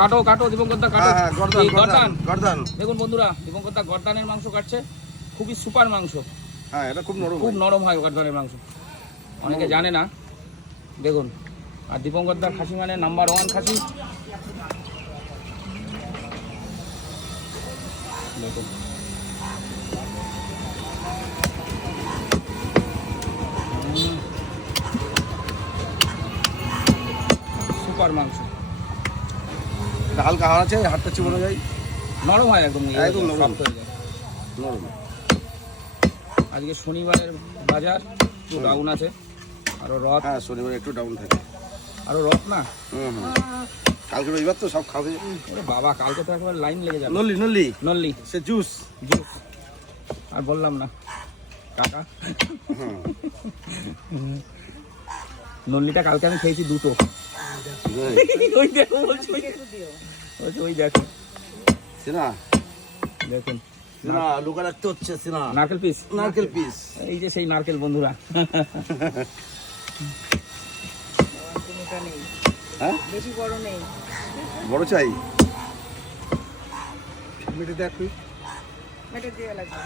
কাটো কাটো দীপঙ্কর দা কাটো। হ্যাঁ, গর্দান, গর্দান, গর্দান। দেখুন বন্ধুরা, দীপঙ্কর দা গর্দানের মাংস কাটছে, খুবই সুপার মাংস। হ্যাঁ, এটা খুব নরম। খুব নরম হয় গর্দানের মাংস, অনেকে জানে না। দেখুন, আর দীপঙ্কর দার খাসি মানে নাম্বার 1 খাসি। দেখুন সুপার মাংস, এটা হালকা হাওয়া আছে, হাতটা চিবানো যায়। নরম হয় একদম, একদম নরম। সফট হয়ে যায়। নরম। আজকে শনিবারের বাজার একটু ডাউন আছে, আরো রথ। হ্যাঁ, শনিবার একটু ডাউন থাকে। আরো রথ না, কালকে রবিবার তো সব খাবে। ওরে বাবা, কালকে তো একবার লাইন লেগে যাবে। নল্লি, নল্লি, নল্লি সে জুস। জুস, আর বললাম না কাকা। নল্লিটা কালকে আমি খেয়েছি দুটো। ওই দেখো, ওই দেখো, সিনা, দেখুন সিনা লুকা রাখতে হচ্ছে। সিনা নারকেল পিস, নারকেল পিস। এই যে সেই নারকেল বন্ধুরা। হ্যাঁ, বেশি বড় নেই, বড় চাই। এটা দিয়ে লাগবে।